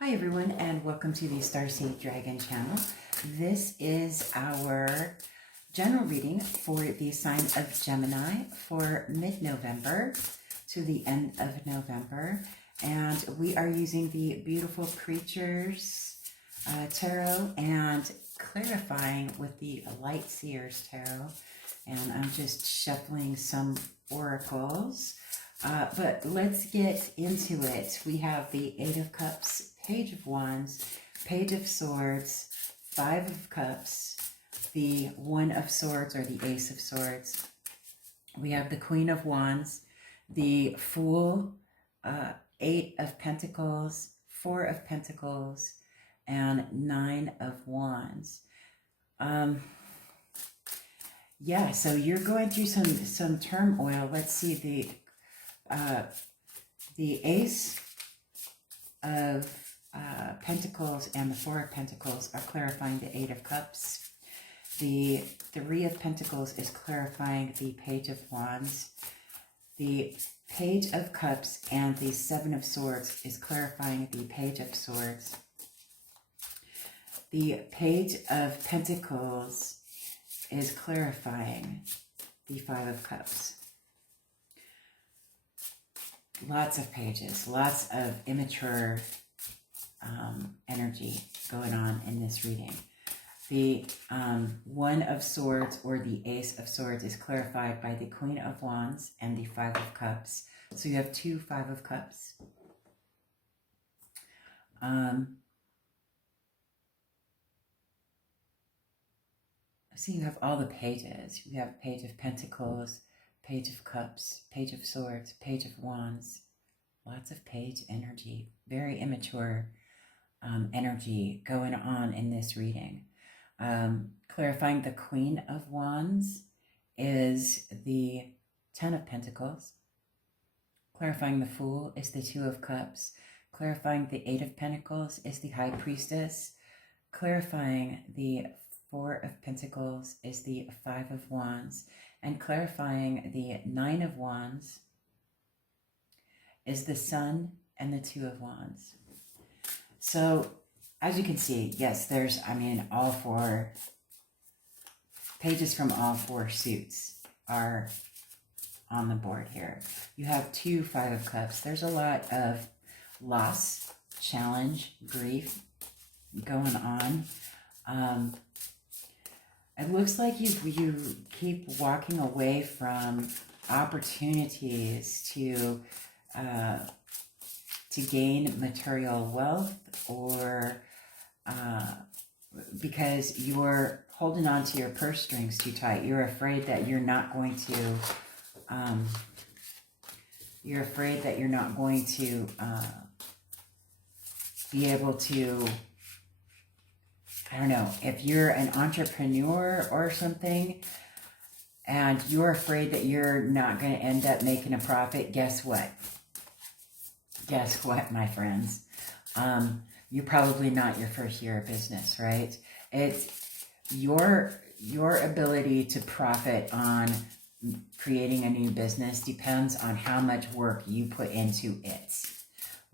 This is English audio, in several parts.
Hi everyone, and welcome to the Starseed Dragon channel. This is our general reading for the sign of Gemini for mid-November to the end of November. And we are using the beautiful Creatures Tarot and clarifying with the Light Seers Tarot. And I'm just shuffling some oracles. But let's get into it. We have the Eight of Cups, Page of Wands, Page of Swords, Five of Cups, the One of Swords or the Ace of Swords. We have the Queen of Wands, the Fool, Eight of Pentacles, Four of Pentacles, and Nine of Wands. Yeah, so you're going through some turmoil. Let's see, the Ace of Pentacles and the Four of Pentacles are clarifying the Eight of Cups. The Three of Pentacles is clarifying the Page of Wands. The Page of Cups and the Seven of Swords is clarifying the Page of Swords. The Page of Pentacles is clarifying the Five of Cups. Lots of pages, lots of immature energy going on in this reading. The One of Swords or the Ace of Swords is clarified by the Queen of Wands and the Five of Cups. So you have two Five of Cups. So you have all the pages. You have Page of Pentacles, Page of Cups, Page of Swords, Page of Wands. Lots of page energy, very immature energy going on in this reading. Clarifying the Queen of Wands is the Ten of Pentacles. Clarifying the Fool is the Two of Cups. Clarifying the Eight of Pentacles is the High Priestess. Clarifying the Four of Pentacles is the Five of Wands. And clarifying the Nine of Wands is the Sun and the Two of Wands. So, as you can see, yes, there's, all four pages from all four suits are on the board here. You have two Five of Cups. There's a lot of loss, challenge, grief going on. It looks like you keep walking away from opportunities to gain material wealth, or because you're holding on to your purse strings too tight. You're afraid that you're not going to be able to, I don't know, if you're an entrepreneur or something and you're afraid that you're not going to end up making a profit, guess what? Guess what, my friends? You're probably not your first year of business, right? It's your ability to profit on creating a new business depends on how much work you put into it,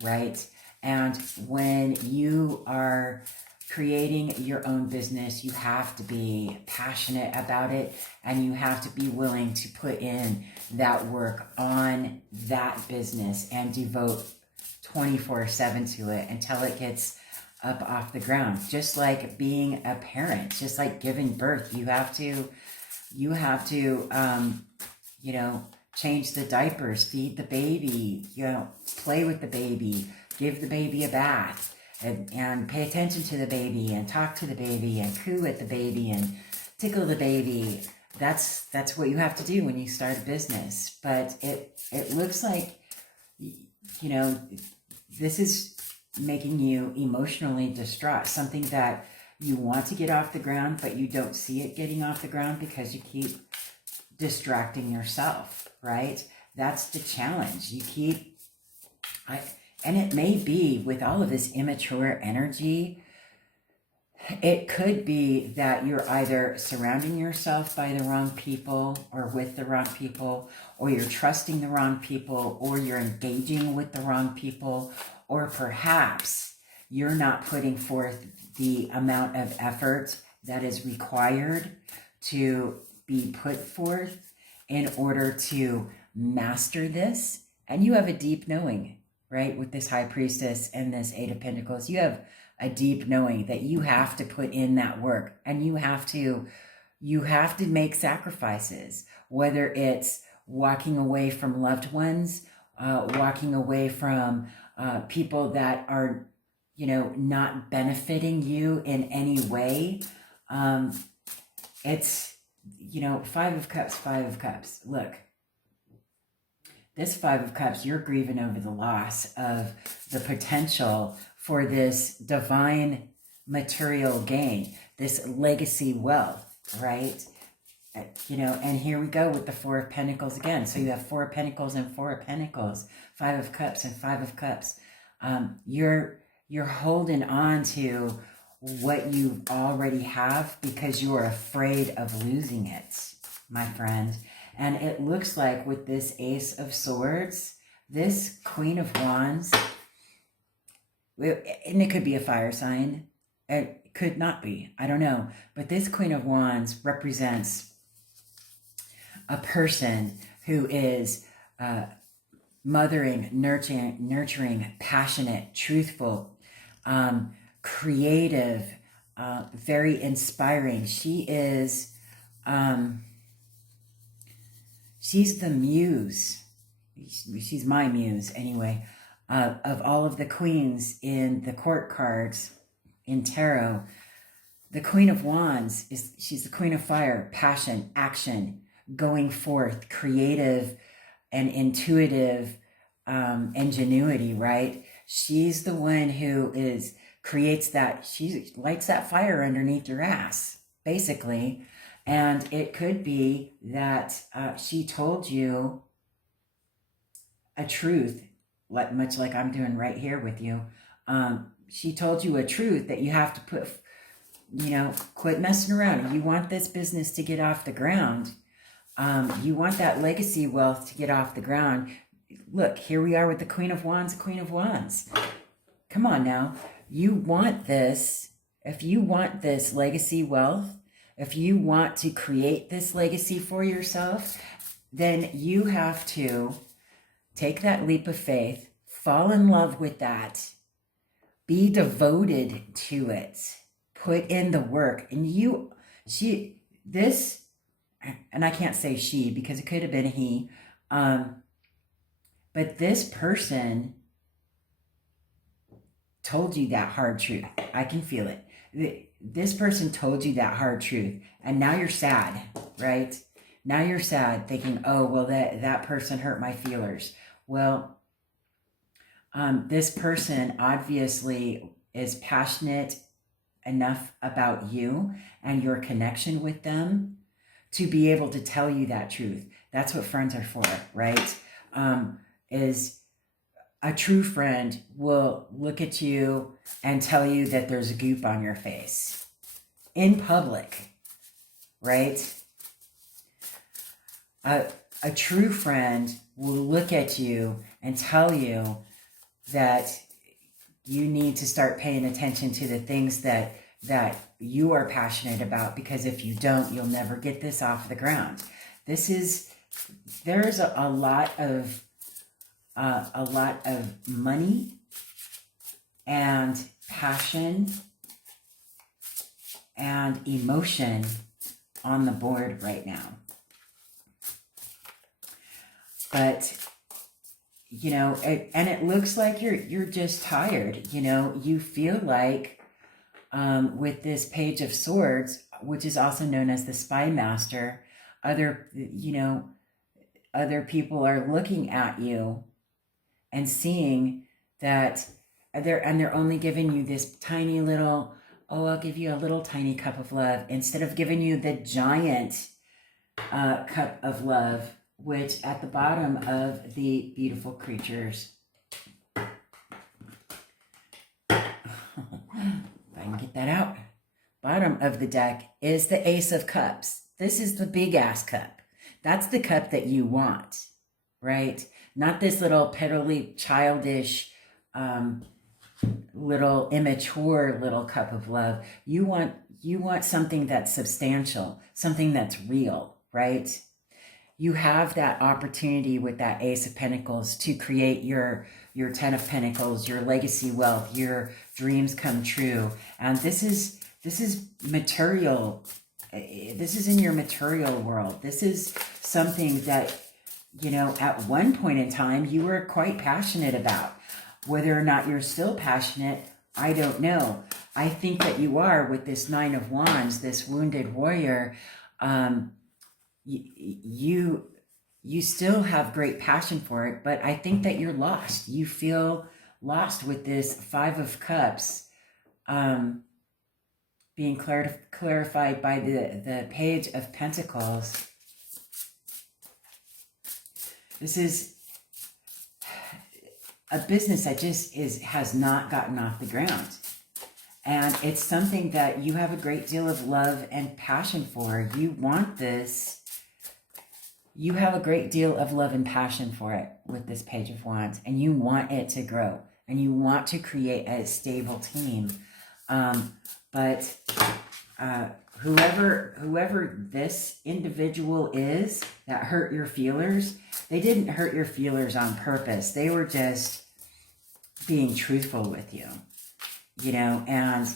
right? And when you are creating your own business, you have to be passionate about it, and you have to be willing to put in that work on that business and devote 24/7 to it until it gets up off the ground. Just like being a parent, just like giving birth, you have to change the diapers, feed the baby, play with the baby, give the baby a bath, and pay attention to the baby, and talk to the baby, and coo at the baby, and tickle the baby. That's what you have to do when you start a business. But it looks like, this is making you emotionally distraught, something that you want to get off the ground, but you don't see it getting off the ground because you keep distracting yourself, right? That's the challenge. And it may be with all of this immature energy, it could be that you're either surrounding yourself by the wrong people or with the wrong people, or you're trusting the wrong people, or you're engaging with the wrong people, or perhaps you're not putting forth the amount of effort that is required to be put forth in order to master this. And you have a deep knowing, right? With this High Priestess and this Eight of Pentacles, you have a deep knowing that you have to put in that work, and you have to make sacrifices, whether it's walking away from loved ones, walking away from people that are, not benefiting you in any way. It's, Five of Cups, Five of Cups. Look, this Five of Cups, you're grieving over the loss of the potential for this divine material gain, this legacy wealth, right? And here we go with the Four of Pentacles again. So you have Four of Pentacles and Four of Pentacles, Five of Cups and Five of Cups. You're holding on to what you already have because you're afraid of losing it, my friend. And it looks like with this Ace of Swords, this Queen of Wands, and it could be a fire sign, it could not be, I don't know. But this Queen of Wands represents a person who is mothering, nurturing, passionate, truthful, creative, very inspiring. She is, she's the muse. She's my muse anyway, of all of the queens in the court cards in tarot. The Queen of Wands she's the Queen of Fire, passion, action, going forth, creative and intuitive ingenuity, right? She's the one who creates that, she lights that fire underneath your ass, basically. And it could be that she told you a truth, much like I'm doing right here with you. She told you a truth that you have to put, quit messing around. You want this business to get off the ground. You want that legacy wealth to get off the ground. Look, here we are with the Queen of Wands, Queen of Wands. Come on now. You want this. If you want this legacy wealth, if you want to create this legacy for yourself, then you have to take that leap of faith, fall in love with that, be devoted to it, put in the work. And and I can't say she because it could have been a he, but this person told you that hard truth. I can feel it. This person told you that hard truth, and now you're sad, right? Now you're sad thinking, oh, well, that person hurt my feelers. Well, this person obviously is passionate enough about you and your connection with them to be able to tell you that truth. That's what friends are for, right? Is a true friend will look at you and tell you that there's a goop on your face in public, right? A true friend will look at you and tell you that you need to start paying attention to the things that you are passionate about, because if you don't, you'll never get this off the ground. There's a lot of money and passion and emotion on the board right now. But, and it looks like you're just tired. You feel like with this Page of Swords, which is also known as the Spy Master, other people are looking at you and seeing that they're only giving you this tiny little, oh, I'll give you a little tiny cup of love, instead of giving you the giant cup of love, which at the bottom of the beautiful creatures, if I can get that out, bottom of the deck is the Ace of Cups. This is the big ass cup. That's the cup that you want, right? Not this little petalite, childish little immature little cup of love. You want something that's substantial, something that's real, right? You have that opportunity with that Ace of Pentacles to create your Ten of Pentacles, your legacy wealth, your dreams come true. And this is material. This is in your material world. This is something that, you know, at one point in time you were quite passionate about. Whether or not you're still passionate, I don't know. I think that you are with this Nine of Wands, this wounded warrior. You still have great passion for it, but I think that you're lost. You feel lost with this Five of Cups being clarified by the Page of Pentacles. This is a business that just has not gotten off the ground. And it's something that you have a great deal of love and passion for. You want this. You have a great deal of love and passion for it with this Page of Wands. And you want it to grow. And you want to create a stable team. But whoever this individual is that hurt your feelers, they didn't hurt your feelers on purpose. They were just being truthful with you, you know. And,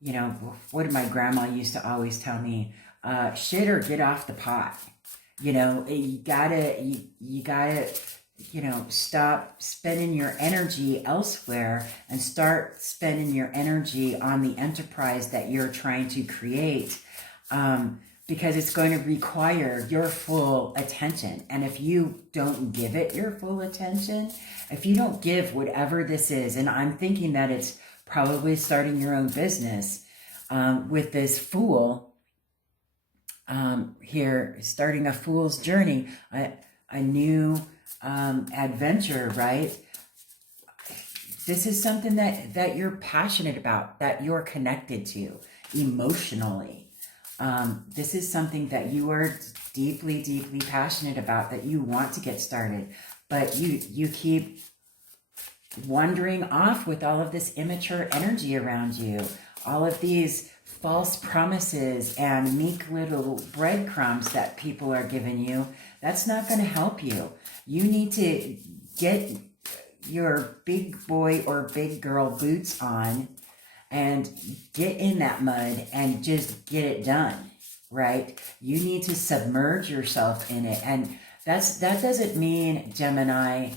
you know, what did my grandma used to always tell me? Shit or get off the pot. You know, you gotta, you know, stop spending your energy elsewhere and start spending your energy on the enterprise that you're trying to create, because it's going to require your full attention. And if you don't give it your full attention, if you don't give whatever this is, and I'm thinking that it's probably starting your own business with this Fool here, starting a fool's journey, a new adventure, right? This is something that you're passionate about, that you're connected to emotionally. This is something that you are deeply, deeply passionate about, that you want to get started, but you keep wandering off with all of this immature energy around you, all of these false promises and meek little breadcrumbs that people are giving you. That's not going to help you. You need to get your big boy or big girl boots on and get in that mud and just get it done, right? You need to submerge yourself in it. And that doesn't mean, Gemini,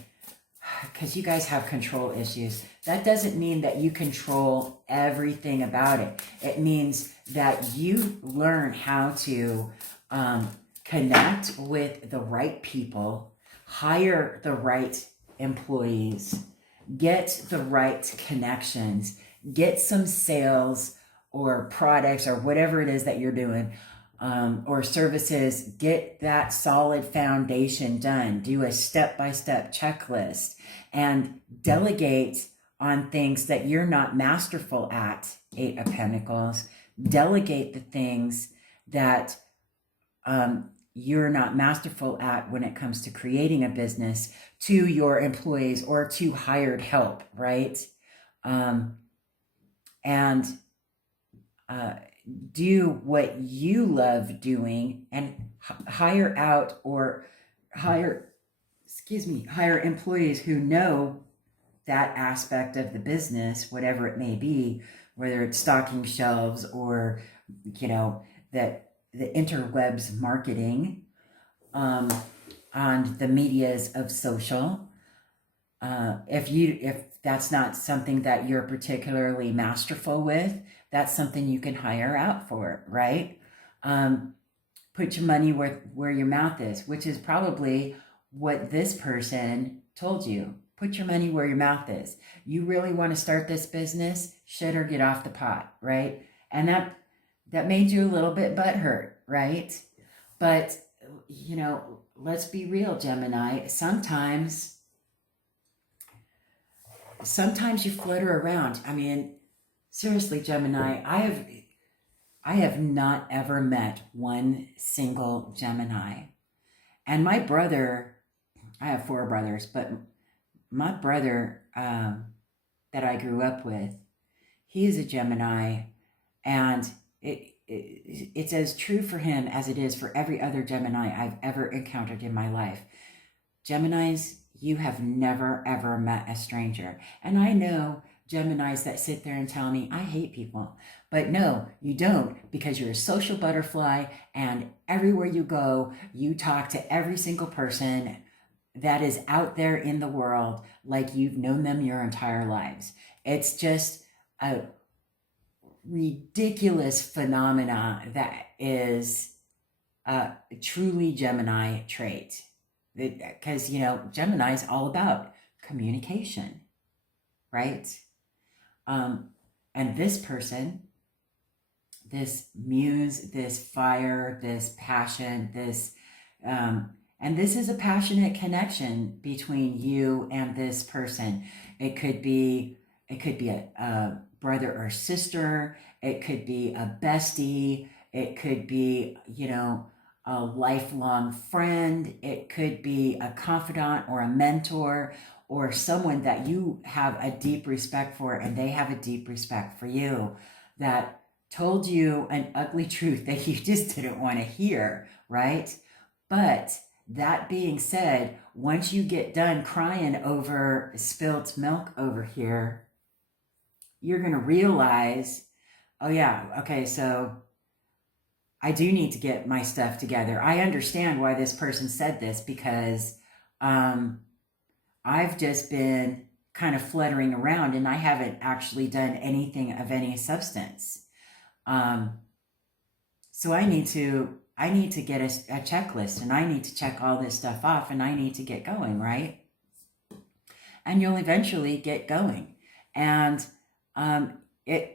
because you guys have control issues, that doesn't mean that you control everything about it. It means that you learn how to connect with the right people, hire the right employees, get the right connections, get some sales or products or whatever it is that you're doing, or services, get that solid foundation done. Do a step-by-step checklist and delegate on things that you're not masterful at, Eight of Pentacles. Delegate the things that you're not masterful at when it comes to creating a business to your employees or to hired help, right? And do what you love doing and hire employees who know that aspect of the business, whatever it may be, whether it's stocking shelves or, you know, that the interwebs marketing on the medias of social. If that's not something that you're particularly masterful with, that's something you can hire out for, right? Put your money where your mouth is, which is probably what this person told you. Put your money where your mouth is. You really want to start this business? Shit or get off the pot, right? And that made you a little bit butthurt, right? But, you know, let's be real, Gemini. Sometimes you flutter around. I mean, seriously, Gemini, I have not ever met one single Gemini. And my brother, I have 4 brothers, but my brother that I grew up with, he is a Gemini, and it's as true for him as it is for every other Gemini I've ever encountered in my life. Geminis, you have never, ever met a stranger. And I know Geminis that sit there and tell me, I hate people. But no, you don't, because you're a social butterfly, and everywhere you go, you talk to every single person that is out there in the world like you've known them your entire lives. It's just a ridiculous phenomena that is a truly Gemini trait. Because, you know, Gemini is all about communication, right? And this person, this muse, this fire, this passion, this, and this is a passionate connection between you and this person. It could be a brother or sister. It could be a bestie. It could be, you know, a lifelong friend. It could be a confidant or a mentor, or someone that you have a deep respect for and they have a deep respect for you, that told you an ugly truth that you just didn't want to hear, right? But that being said, once you get done crying over spilt milk over here, you're going to realize, oh yeah, okay, so I do need to get my stuff together. I understand why this person said this, because I've just been kind of fluttering around and I haven't actually done anything of any substance. So I need to get a checklist, and I need to check all this stuff off, and I need to get going, right? And you'll eventually get going. And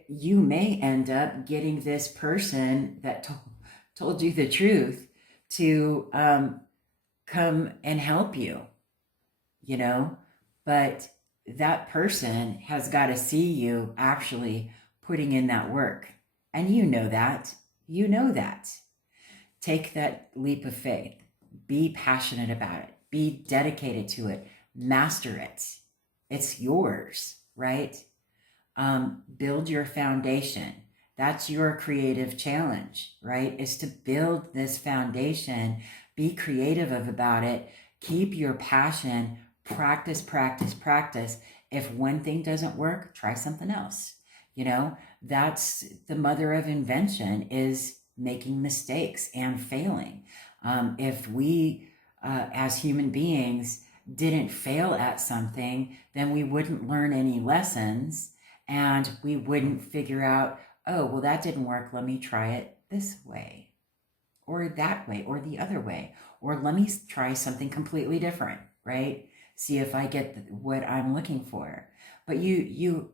you may end up getting this person that told you the truth to come and help you, you know, but that person has got to see you actually putting in that work. And you know that. Take that leap of faith. Be passionate about it. Be dedicated to it. Master it. It's yours, right? Build your foundation. That's your creative challenge, right? Is to build this foundation. Be creative about it. Keep your passion. Practice. If one thing doesn't work, try something else. You know, that's the mother of invention, is making mistakes and failing. If we, as human beings, didn't fail at something, then we wouldn't learn any lessons, and we wouldn't figure out, oh, well, that didn't work. Let me try it this way, or that way, or the other way, or let me try something completely different, right? See if I get what I'm looking for. But you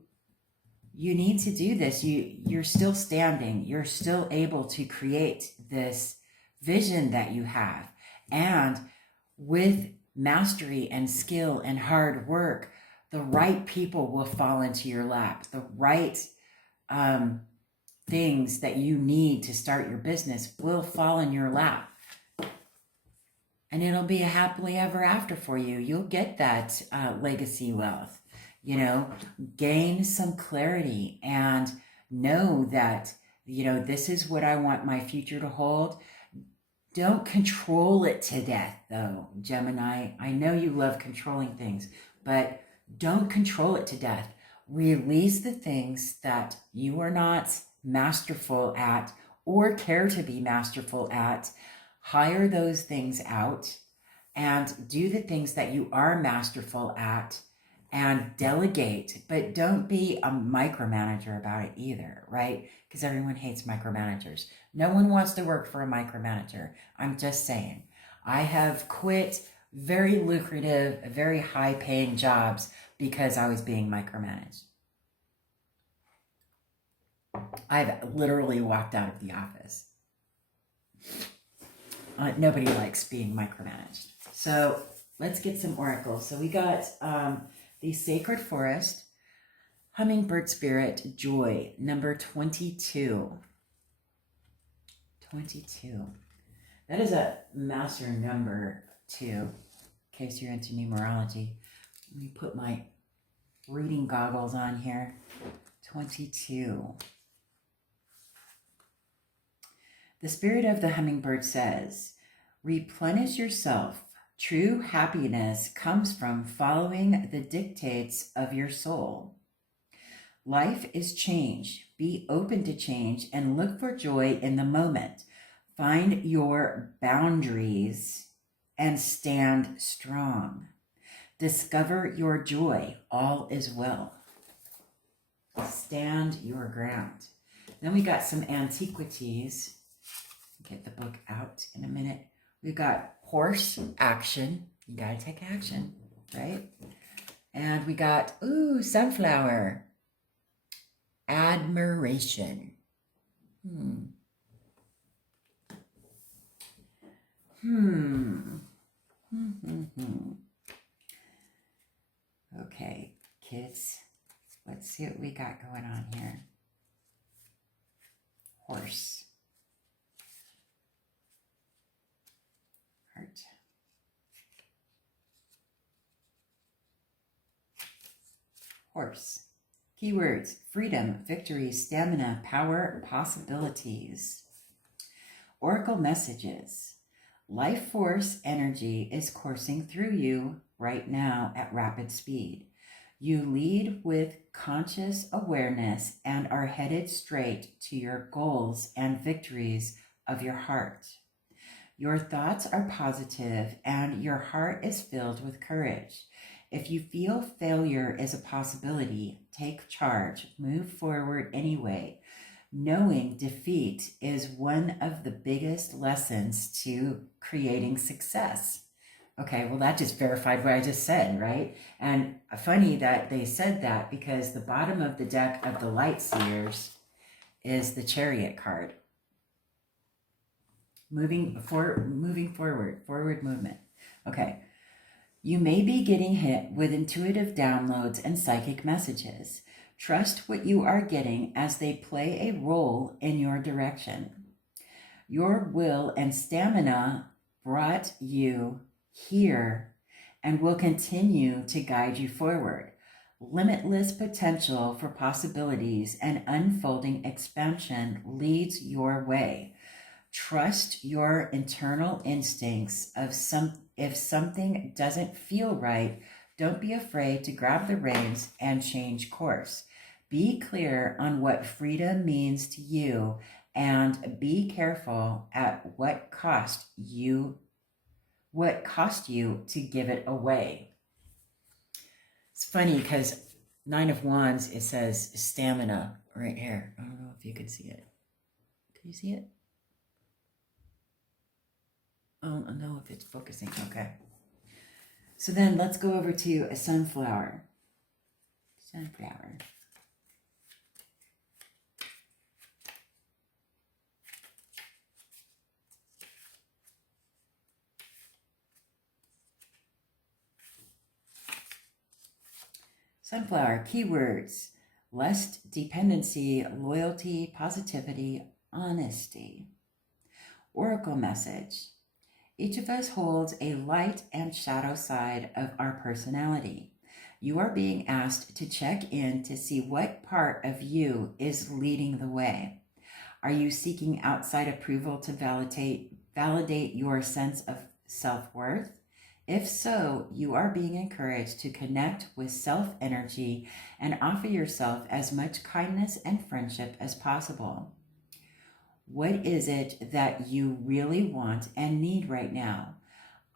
need to do this. You're still standing. You're still able to create this vision that you have. And with mastery and skill and hard work, the right people will fall into your lap. The right things that you need to start your business will fall in your lap. And it'll be a happily ever after for you. You'll get that legacy wealth. You know, gain some clarity and know that, you know, this is what I want my future to hold. Don't control it to death, though, Gemini. I know you love controlling things, but don't control it to death. Release the things that you are not masterful at or care to be masterful at. Hire those things out and do the things that you are masterful at. And delegate, but don't be a micromanager about it either, right? Because everyone hates micromanagers. No one wants to work for a micromanager. I'm just saying. I have quit very lucrative, very high-paying jobs because I was being micromanaged. I've literally walked out of the office. Nobody likes being micromanaged. So let's get some oracles. So we got the Sacred Forest, Hummingbird Spirit, Joy, number 22. 22. That is a master number 2, in case you're into numerology. Let me put my reading goggles on here. 22. The spirit of the hummingbird says, replenish yourself. True happiness comes from following the dictates of your soul. Life is change. Be open to change and look for joy in the moment. Find your boundaries and stand strong. Discover your joy. All is well. Stand your ground. Then we got some antiquities. Get the book out in a minute. We've got horse, action. You gotta take action, right? And we got, sunflower, admiration. Okay, kids, let's see what we got going on here. Horse. Heart. Horse. Keywords: freedom, victory, stamina, power, possibilities. Oracle messages. Life force energy is coursing through you right now at rapid speed. You lead with conscious awareness and are headed straight to your goals and victories of your heart. Your thoughts are positive and your heart is filled with courage. If you feel failure is a possibility, take charge, move forward anyway. Knowing defeat is one of the biggest lessons to creating success. Okay, well, that just verified what I just said, right? And funny that they said that because the bottom of the deck of the Light Seers is the Chariot card. Moving forward, forward movement. Okay. You may be getting hit with intuitive downloads and psychic messages. Trust what you are getting as they play a role in your direction. Your will and stamina brought you here and will continue to guide you forward. Limitless potential for possibilities and unfolding expansion leads your way. Trust your internal instincts if something doesn't feel right, don't be afraid to grab the reins and change course. Be clear on what freedom means to you and be careful at what cost you to give it away. It's funny because 9 of Wands, it says stamina right here. I don't know if you can see it. Can you see it? I don't know if it's focusing. Okay. So then let's go over to a sunflower. Sunflower. Sunflower, keywords: lust, dependency, loyalty, positivity, honesty. Oracle message: each of us holds a light and shadow side of our personality. You are being asked to check in to see what part of you is leading the way. Are you seeking outside approval to validate your sense of self-worth? If so, you are being encouraged to connect with self-energy and offer yourself as much kindness and friendship as possible. What is it that you really want and need right now?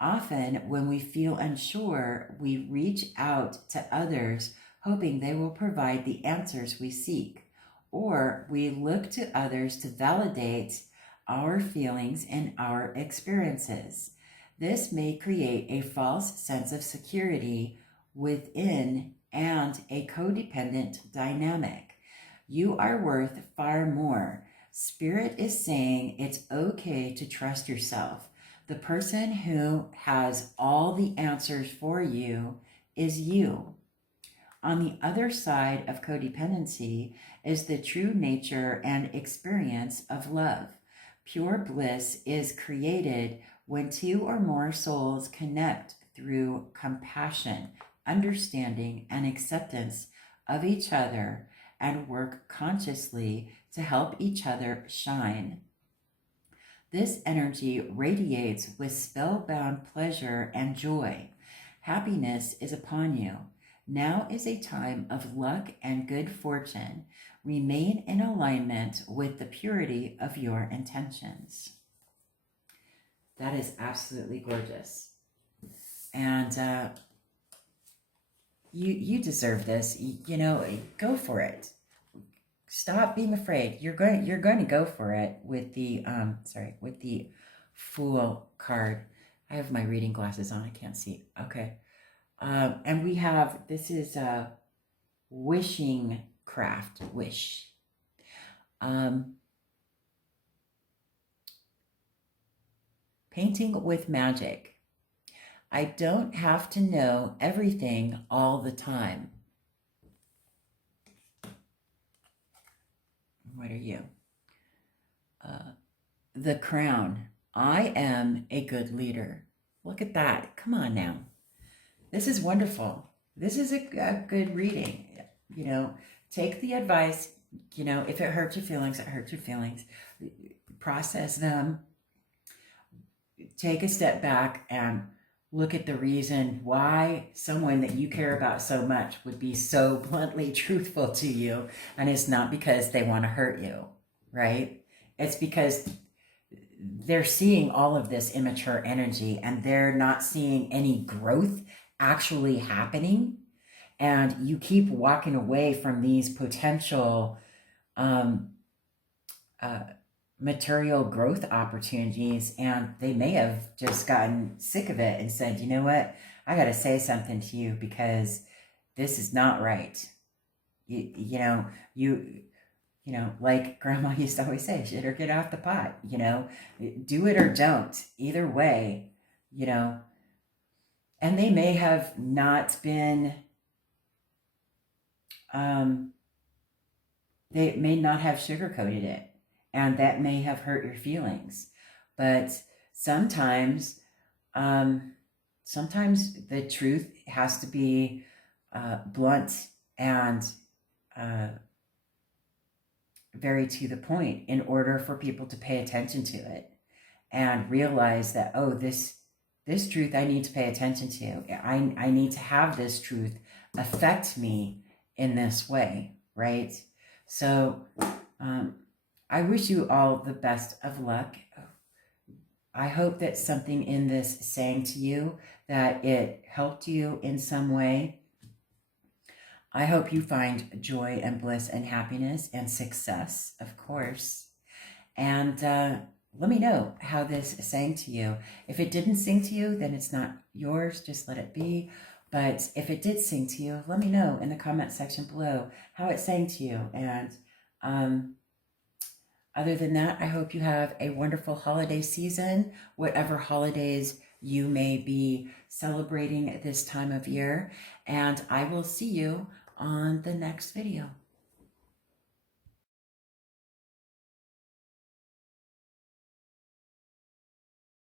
Often, when we feel unsure, we reach out to others hoping they will provide the answers we seek, or we look to others to validate our feelings and our experiences. This may create a false sense of security within and a codependent dynamic. You are worth far more. Spirit is saying it's okay to trust yourself. The person who has all the answers for you is you. On the other side of codependency is the true nature and experience of love. Pure bliss is created when 2 or more souls connect through compassion, understanding, and acceptance of each other, and work consciously to help each other shine. This energy radiates with spellbound pleasure and joy. Happiness is upon you. Now is a time of luck and good fortune. Remain in alignment with the purity of your intentions. That is absolutely gorgeous. And you deserve this. You know, go for it. Stop being afraid. You're going to go for it with the with the Fool card. I have my reading glasses on. I can't see. Okay. And we have, this is Wishing Craft, wish. Painting with magic. I don't have to know everything all the time. What are you? The Crown. I am a good leader. Look at that. Come on now. This is wonderful. This is a good reading. You know, take the advice. You know, if it hurts your feelings, it hurts your feelings. Process them. Take a step back and look at the reason why someone that you care about so much would be so bluntly truthful to you. And it's not because they want to hurt you, right? It's because they're seeing all of this immature energy and they're not seeing any growth actually happening. And you keep walking away from these potential material growth opportunities, and they may have just gotten sick of it and said, you know what, I got to say something to you because this is not right. You know, like Grandma used to always say, shit or get off the pot, you know, do it or don't, either way, you know. And they may have not been, they may not have sugarcoated it. And that may have hurt your feelings, but sometimes the truth has to be blunt and very to the point in order for people to pay attention to it and realize that, oh, this truth I need to pay attention to. I need to have this truth affect me in this way, right? So I wish you all the best of luck. I hope that something in this sang to you, that it helped you in some way. I hope you find joy and bliss and happiness and success, of course. And let me know how this sang to you. If it didn't sing to you, then it's not yours. Just let it be. But if it did sing to you, let me know in the comment section below how it sang to you. And other than that, I hope you have a wonderful holiday season, whatever holidays you may be celebrating at this time of year. And I will see you on the next video.